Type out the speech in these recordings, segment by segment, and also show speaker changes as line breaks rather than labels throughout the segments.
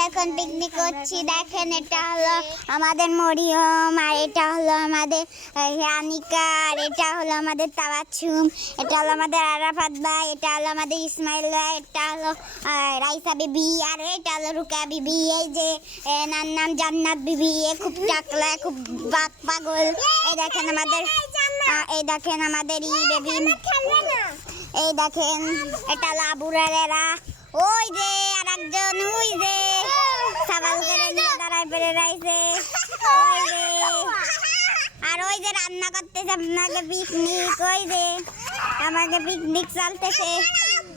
এখন পিকনিক করছি। দেখেন এটা হলো আমাদের মরিয়ম আর এটা হলো আমাদের আনিকা আর এটা হলো আমাদের তাবাচ্ছুম এটা হলো আমাদের আরাফাত ভাই এটা হলো আমাদের ইসমাইল ভাই এটা হলো রাইসা বিবি আর এটা হলো রুকা বিবি এই যে এ, নার নাম জান্নাত বিবি এ খুব টাকলা খুব বাক পাগল। এই দেখেন আমাদের এই দেখেন আমাদের ই বেবি। এই দেখেন এটা লাবুরারেরা ওই যে আর একজন ওই যে। নিয়ে দাঁড়ায় ওই যে। আর ওই যে রান্না করতেছে আপনাকে পিকনিক ওই যে আমাকে পিকনিক চলতেছে।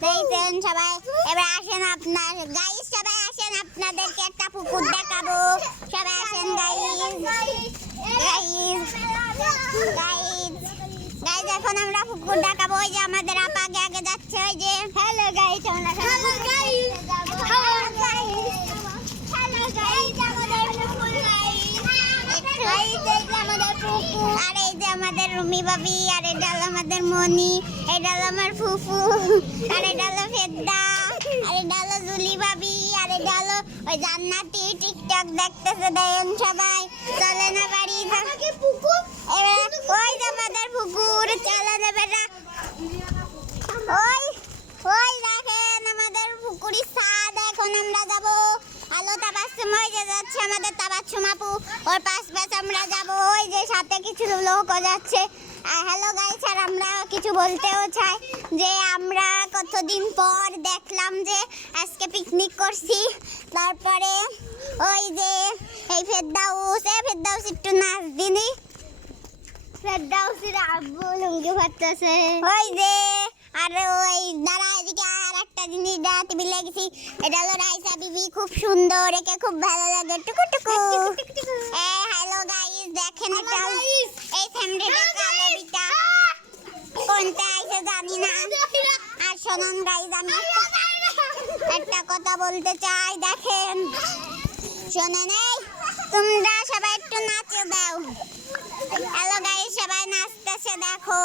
দেখছেন সবাই? এবার আসেন আপনার গাইস সবাই আসেন আপনাদেরকে একটা পুকুর দেখাবো। সবাই আসেন গাইস গাইস গাইস গাইস এখন আমরা পুকুর দেখাবো। ওই যে আমাদের আপা আগে আগে যাচ্ছে, ওই যে। হ্যালো গাইস আমরা রুমি বাবি আর এটা হলো আমাদের মনি এটা হলো আমার ফুফু, আর এটা হলো ফেদ্দা, আর এটা হলো জুলি বাবি আর এটা হলো ওই জান্নাতি টিকটক দেখতেছে দেন সবাই। চলে না বাড়ি, আমাকে এবার ওই যে যাচ্ছে আমাদের তাবাসুম আপু ওর পাশ পাশ আমরা যাব। ওই যে সাথে কিছু লোকও যাচ্ছে। হ্যালো গাইস আর আমরা কিছু বলতেও চাই যে আমরা কতদিন পর দেখলাম যে আজকে পিকনিক করছি। তারপরে ওই যে এই ফেরদাউস এ ফেরদাউস একটু নাচ দিনি। ফেরদাউসের আব্বু লুঙ্গি ফাটতেছে ওই যে আর ওই আর একটা জিনিস বিলে গেছি এটা হলো রাইসা বিবি খুব সুন্দর একে খুব ভালো লাগে। টুকু টুকু। এ হ্যালো গাইস দেখেন এটা এই ফ্যামিলিটা কালো বিটা কোনটা আইছে জানি না। আর শোনান গাইস আমি একটা- একটা কথা বলতে চাই দেখেন। শোনেন এই তোমরা সবাই একটু নাচে দাও। হ্যালো গাইস সবাই নাচতেছে দেখো।